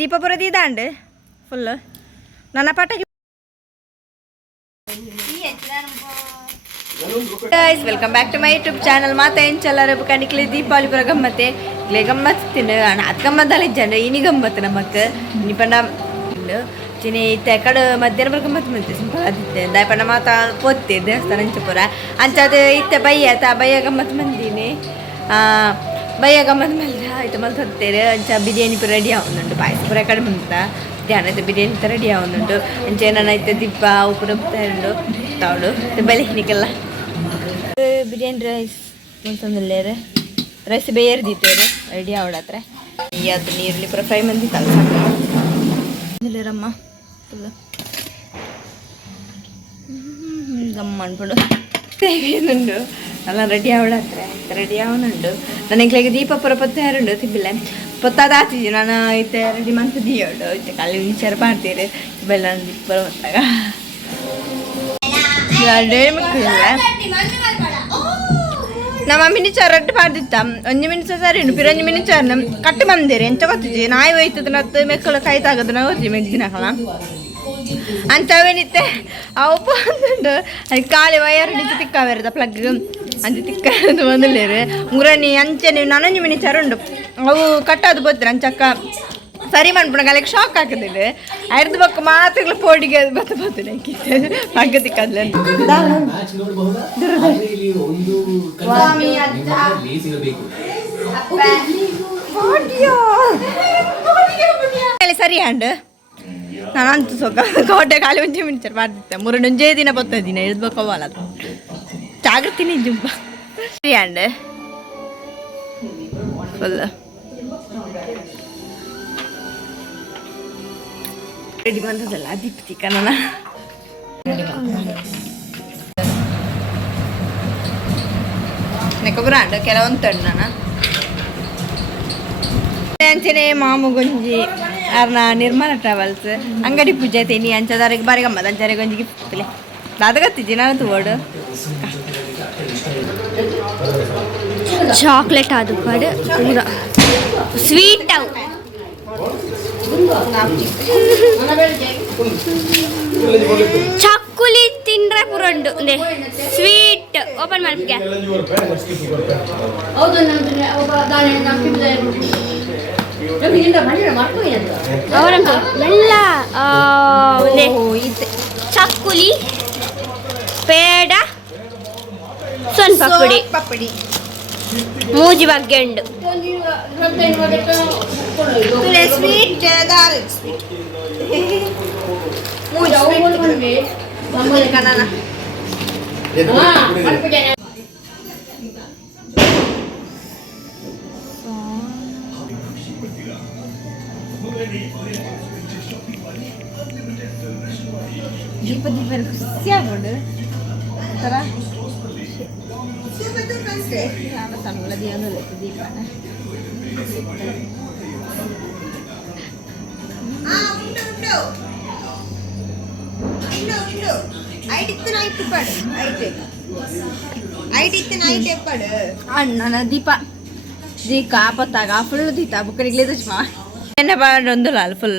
ದೀಪ ಬರೋದು ಇದಾಂಡು ಫುಲ್ ನನ್ನ ಪಟಾಕಿ. Guys welcome back to my YouTube channel. ಮಾತಾ ಎಂಚಲ್ಲ ಕಣಿಕ್ಲೆ ದೀಪಾವಳಿ ಪುರ ಗಮ್ಮತ್ತೆ ಇಕ್ಲೆ ಗಮ್ಮತ್ ತಿನ್ನು ಅದು ಗಮ್ಮತ್ತಲ್ಲ ಇಜ್ಜಂಡು ಇನಿ ಗಮ್ಮತ್ತು ನಮಕ್ ಇನಿ ಪಂಡ ಚಿನಿ ಇತ್ತೆ ಕಡೆ ಮಧ್ಯಾಹ್ನ ಪುರ ಗಮ್ಮತ್ತು ಮಂತೆ ಸಿಂಪಲ್ ಅದಿತ್ತೆ ದಾಯ ಪಂಡ ಮಾತಾ ಪೋತ್ತೆ ದೇವಸ್ಥಾನ ಅಂಚ ಪುರ ಅಂಚದು ಇತ್ತೆ ಬಯ್ಯ ಬಯ್ಯ ಗಮ್ಮತ್ತು ಮಂದಿನಿ ಬಯ್ಯ ಗಮ್ಮತ್ ಮಲ್ದ ಆಯ್ತು ಮಲ್ತ ಹೊತ್ತೇರು ಅಂಚ ಬಿರಿಯಾನಿ ಪುರ ರೆಡಿ ಆവുന്നുണ്ട് ಪಾಯಸ ಪುರ ಕಡೆ ಮಂತ ಧ್ಯಾನದ ಬಿರಿಯಾನಿ ತ ರೆಡಿ ಆവുന്നുണ്ട് ಅಂಚ ಏನೈತೆ ದಿಬ್ಬ ಅವು ಪುರ ಬುತ್ತಾರು ತಾವಳು ಬೆಲೆ ನಿಕ್ಕೆಲ್ಲ ಬಿರಿಯಾನಿ ರೈಸ್ ಅಂತಂದಿಲ್ಲೇರು ರೈಸ್ ಬೇಯರ್ದಿತ್ತೇರು ರೆಡಿ ಆವಡತ್ರ ಅದು ನೀರಲ್ಲಿ ಪುರ ಫ್ರೈ ಮಂದಿ ಕಲ್ಸಮ್ಮ ಫುಲ್ ಗಮ್ಮ ಅನ್ಬಿಡು ತೇವೇನುಂಡು ಎಲ್ಲ ರೆಡಿ ಆವಡತ್ರ ರೆಡಿ ಆವನುಂಡು ನನಗೆ ದೀಪ ಪುರ ಪತ್ತಾರುಂಡು ತಿಬ್ಬಿಲ್ಲ ಪೊತ್ತಾದ ಆತಿದ್ದೆ ನಾನು ಐತೆ ರೆಡಿ ಮಂತ್ ದಿಯೋಡು ಐತೆ ಕಾಲಿ ವಿಚಾರ ಮಾಡ್ತೀರಿ ಬೆಲ್ಲ ದೀಪ ಪುರ ಹೊತ್ತಾಗ ನಮ್ಮ ಮಿನಿಚಾರ್ ರಟ್ಟು ಪಾಡ್ದಿತ್ತ ಒಂಜಿ ಮಿನಿಚ ಸರಿ ಪಿರೊಂಜಿ ಮಿನಿಚಾರ್ನ ಕಟ್ಟು ಬಂದಿರಿ ಎಂಚ ಗೊತ್ತಿದ್ವಿ ನಾಯಿ ಹೋಯ್ತದ ನತ್ತು ಮೆಕ್ಕಳು ಕಾಯ್ತಾಗದ ನಾವು ಹೋದ್ವಿ ಮೆಗ್ದಿನಕಲ ಅಂಚವೇನಿತ್ತೆ ಅವು ಬಂದುಂಡು ಅದಕ್ಕೆ ಖಾಲಿ ವಯರ್ ಹಿಡಿದು ತಿಕ್ಕವೇರದ ಪ್ಲಗ್ ಅಂಚೆ ತಿಕ್ಕದು ಬಂದಿಲ್ಲೇರು ಮುರನಿ ಅಂಚೆ ನೀವು ನನೊಂಜಿ ಮಿನಿಚಾರ್ ಉಂಡು ಅವು ಕಟ್ಟೋದು ಬೋತ್ರಿ ಅಂಚಕ್ಕ ಸರಿ ಮಾಡ್ಬಿಡ ಅಲ್ಲಿಗೆ ಶಾಕ್ ಹಾಕಿದ್ರೆ ಐದು ಬಕ್ಕ ಮಾತ್ರ ಪೋಡಿಗೆ ಬತ್ತ ಬರ್ತದೆ ಪಗ್ಗ ತಿಕ್ಕದ್ಲೆ ಸರಿ ಹ್ಯಾಂಡ್ ನಾನಂತೂ ಸೊಕ್ಕ ಕೋಟೆ ಖಾಲಿ ಒಂಜಿ ಮಿನಿಚರ್ ಮಾಡ್ತಿದ್ದೆ ಮೂರೊಂಜೇ ದಿನ ಬತ್ತ ದಿನ ಇಳ್ಬೇಕವಲ್ಲ ಅದು ಜಾಗೃತಿ ನಿಜುಂಬ ಸರಿ ಹ್ಯಾಂಡ್ ಫುಲ್ ರೆಡಿ ಬಂದದಲ್ಲ ದೀಪ ಚಿಕನ ನೆಕ್ಕೊಬ್ರಾಂಡು ಕೆಲವೊಂದು ತಣ್ಣನ ಅಂಚನೆ ಮಾಮು ಗೊಂಜಿ ಅರ್ನ ನಿರ್ಮಲ ಟ್ರಾವೆಲ್ಸ್ ಅಂಗಡಿ ಪೂಜೆ ತೇನಿ ಅಂಚದಾರಿಗೆ ಬಾರಿ ಗಮ್ಮತ್ ಅಂಚಾರೆ ಗೊಂಜಿಗೆ ಗಿಫ್ಟ್ಲೆ ಅದು ಗೊತ್ತಿದ್ದಿ ನಾನು ತೋಡು ಚಾಕ್ಲೇಟ್ ಅದು ಕಡೆ ಪೂರ ಸ್ವೀಟ್ ಅವು ಚಕ್ಕುಲಿ ತಿಂದ್ರೆ ಪುರಂಡು ಅಂದ್ರೆ ಸ್ವೀಟ್ ಓಪನ್ ಮಾಡ್ಲಿಕ್ಕೆ ಅವರಂತೂ ಎಲ್ಲ ಚಕ್ಕುಲಿ ಪೇಡ ಸೊನ್ ಪಪ್ಪಡಿ ಪಪ್ಪಡಿ ಮೂಜಿ ಬಗ್ಗೆ ಉಂಡು ಸ್ವೀಟ್ ದೀಪ ದೀಪ ಖುಷಿ ಆಗ್ಬೋದು ಥರ ಸಣ್ಣ ದೇವನಲ್ಲ ದೀಪನ ಅಣ್ಣನ ದೀಪ ದೀಪ ಪತ್ತಾಗ ಫುಲ್ ದೀಪ ಬುಕ್ಕರಿಗ್ಲೇ ತುಚ್ಮಾ ಎಣ್ಣೆ ಬಾಡೊಂದುಲ್ಲ ಅಲ್ಲಿ ಫುಲ್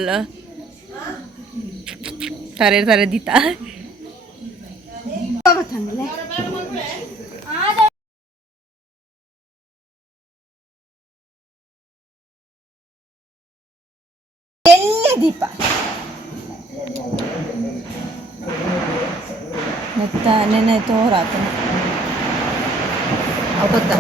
ತರೆ ತರೆ ದೀತ ಎಲ್ಲ ದೀಪ ಮತ್ತೆ ನೆನೆ ತೋರಾತ ಗೊತ್ತಾ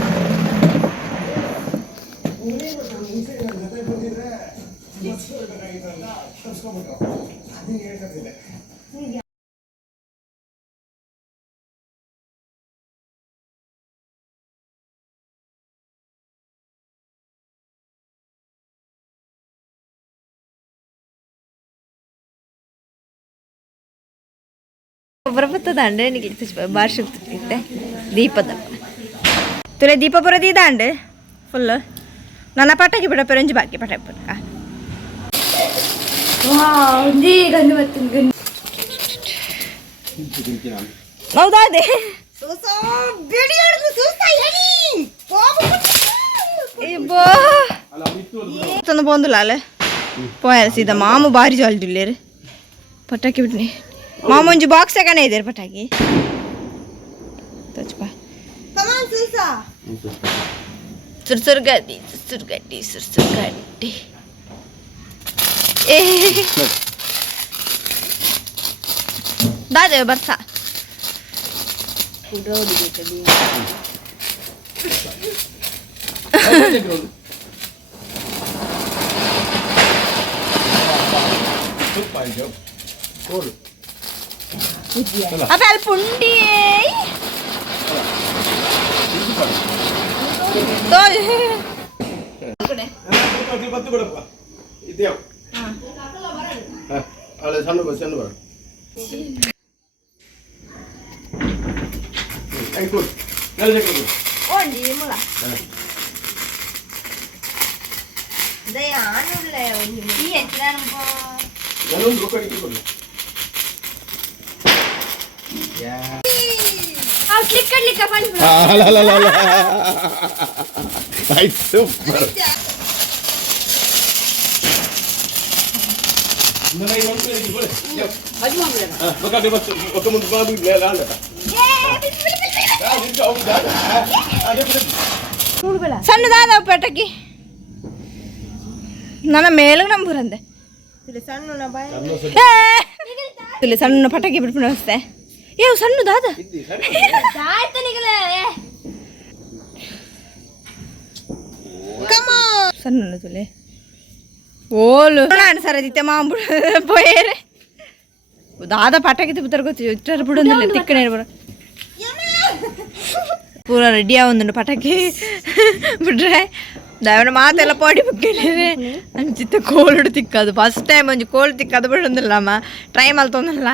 ಬರ್ತದಂಡೆ ನಿಗ್ಲಿಕ್ಕೆ ಬಾರ್ಷ ಇತ್ತೆ ದೀಪದ ತುಲೆ ದೀಪ ಬರೋದು ಇದಾಂಡು ಫುಲ್ ನನ್ನ ಪಟಾಕಿ ಬಿಡ ಪೆರಂಜಿ ಬಾಕಿ ಪಟಾಕಿ ಪಟಕ ಹೌದಾ ಅದೇ ಬಂದಿಲ್ಲ ಅಲ್ಲೇ ಪೋಯಲ್ಲ ಸೀದಾ ಮಾಮು ಬಾರಿ ಜಾಲ್ದಿಲ್ಲೇರು ಪಟಾಕಿ ಬಿಟ್ನಿ ಮಾಮ ಒಂಜಿ ಬಾಕ್ಸ್ ಕಣ ಇದೇರು ಪಟಾಕಿ ತಚ್ಚಪ್ಪ ಸುರ್ಸುರ್ಗಡ್ಡಿ ಸುರ್ಸುರ್ಗಡ್ಡಿ ಸುರ್ಸುರ್ಗಡ್ಡಿ ಏ ದಾದೆ ಬರ್ತಾ അപ്പൊ അൽപ്പുണ്ടി സൂപ്പർ ಸಣ್ಣದಾದ ಪಟಾಕಿ ನನ್ನ ಮೇಲೂ ನಂಬುರಂದೆ ಸಣ್ಣ ಪಟಾಕಿ ಬಿಟ್ಬಿಟ್ಟು ಅನಿಸ್ತೆ ಏವು ಸಣ್ಣದಾದ ಸಣ್ಣ ತುಲೆ ಓಲು ನಾನು ಸರದಿತ್ತೆ ಮಾಂಬುಡ ಪೋಯೇರೆ ದಾದ ಪಟಾಕಿ ತಿಪ್ಪುತ್ತರ ಗೊತ್ತಿ ಇಟ್ಟರು ಬಿಡೋದಿಲ್ಲ ತಿಕ್ಕಣೆ ಬರ ಪೂರ ರೆಡಿ ಆವೊಂದುಂಡು ಪಟಾಕಿ ಬಿಟ್ರೆ ದಯವಿನ ಮಾತೆಲ್ಲ ಪಾಡಿ ಬುಕ್ಕೇಳಿದ್ರೆ ಅಂಚಿತ್ತ ಕೋಲ್ಡ್ ತಿಕ್ಕದು ಫಸ್ಟ್ ಟೈಮ್ ಒಂಜಿ ಕೋಲ್ಡ್ ತಿಕ್ಕದು ಬಿಡೋದಿಲ್ಲ ಅಮ್ಮ ಟ್ರೈ ಮಲ್ತೊಂದಲ್ಲ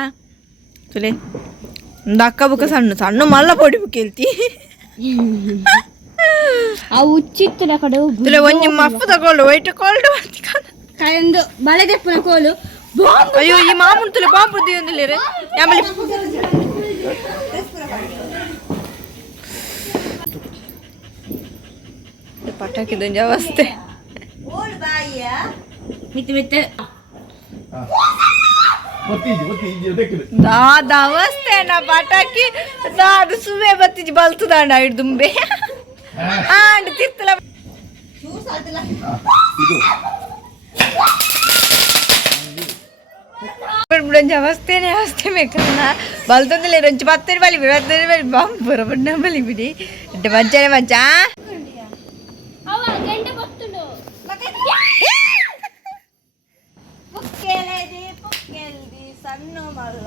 ತುಲೆ ಒಂದು ಅಕ್ಕ ಬುಕ್ಕ ಸಣ್ಣ ಸಣ್ಣ ಮಲ್ಲ ಪೊಡಿ ಬುಕ್ಕೇಳ್ತಿ ಆ ಉಚ್ಚಿತ್ತಲ ಕಡೆ ತುಲೆ ಒಂಜಿ ಮಫ್ ತಗೊಳ್ಳು ವೈಟ್ ಕೋಲ್ಡ್ ಕಾಯೊಂದು ಬಳೆ ದೆಪ್ಪನ ಕೋಲು ಅಯ್ಯೋ ಈ ಮಾಮೂಲು ತುಲೆ ಬಾಂಬ್ ಬುದ್ಧಿ ಒಂದಿಲ್ಲ ಆಮೇಲೆ ಪಟಾಕಿದೊಂದು ಅವಸ್ಥೆ ಮಿತ್ತು ಮಿತ್ತು ದಾದ ಅವಸ್ಥೆ ನಾ ಪಟಾಕಿ ದಾದ ಸುವೆ ಬತ್ತಿಜಿ ಬಲ್ತದಾಂಡ ಹಿಡ್ದುಂಬೆ ಆಂಡ್ ತಿತ್ತಲ ಬಿಡೊಂಜಿ ಅವಸ್ಥೆನೇ ಅವಸ್ಥೆ ಬೇಕನ್ನ ಬಲ್ತಂದಿಲ್ಲ ರಂಚು ಪತ್ತರಿ ಬಲಿ ಬಿಡಿ ಬಾಂಬುರ ಬಣ್ಣ ಬಲಿ ಬಿಡಿ ಮಂಚನೆ ಮಂಚ ಸಣ್ಣ ಮಲ್ಲ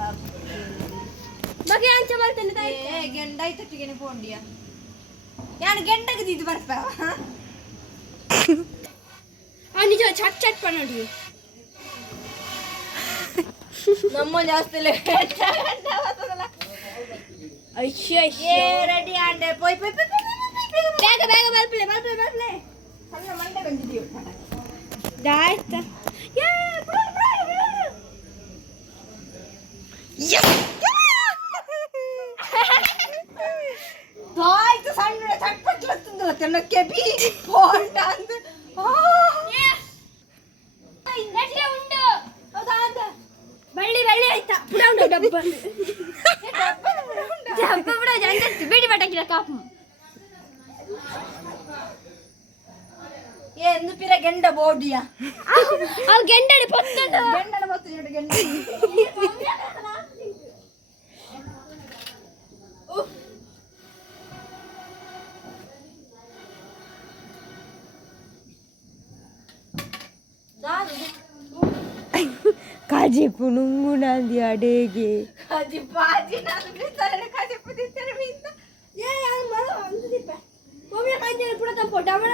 ಬಗೆ ಅಂಚ ಮಾಡ್ತೇನೆ ಗೆಂಡ ಐತಟ್ಟಿಗೆ ಪೋಂಡಿಯ ಯಾನು ಗೆಂಡಗೆ ದಿದ್ದು ಬರ್ತಾವ ನಿಜ ಚಟ್ ಚಟ್ ಪನ್ನಡಿ ನಮ್ಮ ಜಾಸ್ತಿ ಅಯ್ಯೋ ರೆಡಿ ಆಂಡೆ ಪೋಯ್ ಪೋಯ್ ಪೋಯ್ ಬೇಗ ಬೇಗ ಬಲ್ಪ್ಲೆ ಬಲ್ಪ್ಲೆ ಬಲ್ಪ್ಲೆ ಸಣ್ಣ ಮಂಡೆ ಬಂದಿದ್ದೀವಿ ಆಯ್ತಾ ಆಯ್ತು ಸಣ್ಣ ಚಟ್ಪಟ್ಲತ್ತಂದಲ್ಲ ತೆನ್ನಕ್ಕೆ ಬಿ ಪೋಂಡ ಅಂದ ಉಂಟು ಬಳ್ಳಿ ಬಳ್ಳಿ ಆಯ್ತಾ ಪುಡ ಉಂಟು ಡಬ್ಬ ಡಬ್ಬ ಪುಡ ಜಂಗತ್ತು ಬೇಡಿ ಪಟಾಕಿಲ ಕಾಪು ಎಂದು ಪಿರ ಗೆಂಡ ಬೋಡಿಯ ಅವು ಗೆಂಡಡೆ ಪೊತ್ತಂಡು ಗೆಂಡನ ಮತ್ತು ಗೆಂಡ ಕಾಜಿ ಕುಣುಂಗುಣಂದಿ ಅಡೆಗೆ ಕಾಜಿ ಪಾಜಿ ನಾನು ಬಿಡ್ತಾರೆ ಕಾಜಿ ಪುದಿತಾರೆ ಬಿಂದ ಯಾರು ಮರ ಒಂದು ದಿಪ್ಪ ಒಮ್ಮೆ ಕಾಜಿ ಪುಡ ತಂಪು ಡಬಡ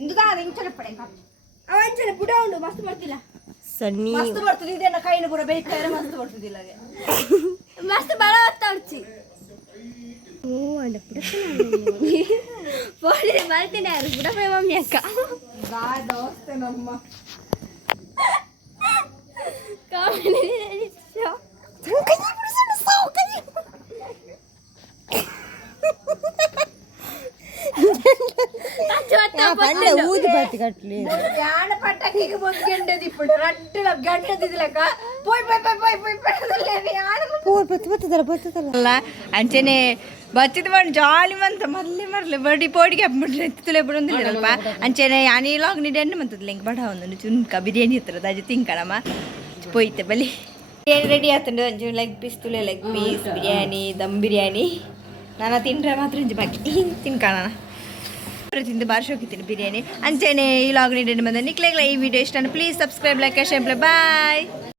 ಇಂದು ದಾದ ಇಂಚನೆ ಪಡೆ ಅವಂಚನೆ ಪುಡ ಉಂಡು ಮಸ್ತ್ ಬರ್ತಿಲ್ಲ ಸನ್ನಿ ಮಸ್ತ್ ಬರ್ತದೆ ಇದೇನ ಕೈನ ಪೂರ ಬೇಕಾದ್ರೆ ಮಸ್ತ್ ಬರ್ತದಿಲ್ಲ ಮಸ್ತ್ ಬರ ಹೊತ್ತಾಡ್ಸಿ ಓ ಅಂಡ ಪುಡ ಪೋಡಿ ಬರ್ತೀನಿ ಯಾರು ಪುಡ ಪೈ ಮಮ್ಮಿ ಅಕ್ಕ ದೋಸ್ತೆ ನಮ್ಮ ಪಂಡ ಊದಿ ಬತ್ತಿ ಕಟ್ಲಿ ಯಾಣ ಪಟಾಕಿಗೆ ಬಂದ್ಗೆಂಡది ఇప్పుడు రట్టుల గంటది ఇదిలక పోయి పోయి పోయి పోయి పోయి పెడదలేవి యాణ ಬತ್ತದಲ್ಲ ಅಲ್ಲ ಅಂಚೆನೆ ಬಚ್ಚಿದ ಮಾಡಿ ಜಾಲಿ ಮಂತ ಮರ್ಲಿ ಮರ್ಲಿ ಬಡಿ ಪೋಡಿಗೆ ಹಬ್ಬಿಡ್ಲಿ ಎತ್ತಲೆ ಎప్పుడు ఉందిలేరಲ್ಪ అంచేనే యానీ లాగ్ ని డెండ్ మంతది లింక్ బడా ఉంది చున్క బిర్యానీ ఇత్తర దాజి తింకడమ పోయితే బలి బిర్యానీ రెడీ ಆತಂಡು ಅಂಚೆ ಲೆಗ್ ಪೀಸ್ ತುಲೆ ಲೆಗ್ ಪೀಸ್ ಬಿರಿಯಾನಿ ದಮ್ ಬಿರಿಯಾನಿ ನಾನು ತಿಂಡ್ರೆ ಮಾತ್ರ ಇಂಜಿ ಬಾಕಿ ತಿನ್ಕಣ ತಿಂದು ಬಾರಿ ಶೋಕಿತೀನಿ ಬಿರಿಯಾನಿ ಅಂಚೆನೆ ಈ ಲಾಗ್ ನಿ ಡೆಂಡ್ ಮಂದ ನಿಕ್ಲೆಗ್ಲ ಈ ವಿಡಿಯೋ ಇಷ್ಟ please subscribe like share bye